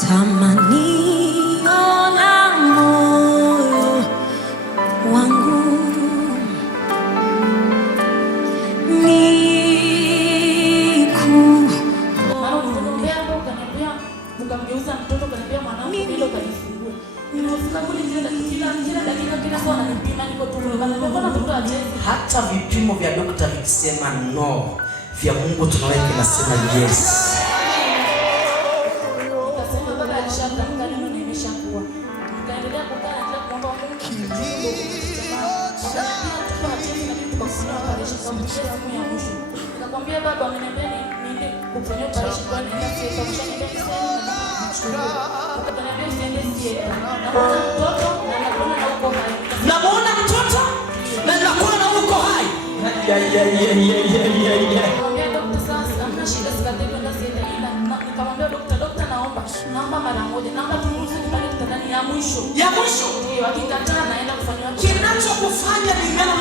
tamanio la moyo wangu ukamgeuza mtoto kanipea mwanangu bila kanifungua. Nimefika kule kila dakika kila kona nipima niko tu mbona mtoto aje. Hata vipimo vya daktari vikisema no, vya Mungu tunaweka nasema yes. Nikasema baba alishatamka neno nimeshakuwa. Nikaendelea kukaa na kuomba Mungu. Nikakwambia baba ameniambia niende kufanya operation kwa nini nafika mshaniambia namuona mtoto na nakuona uko hai. Nikamwambia daktari sasa hamna shida sikatekwenda sienda ila nikamwambia daktari naomba mara moja naomba tumuruhusu nipande kitandani ya mwisho ndio akikataa naenda kufanywa kinachokufanya ni neno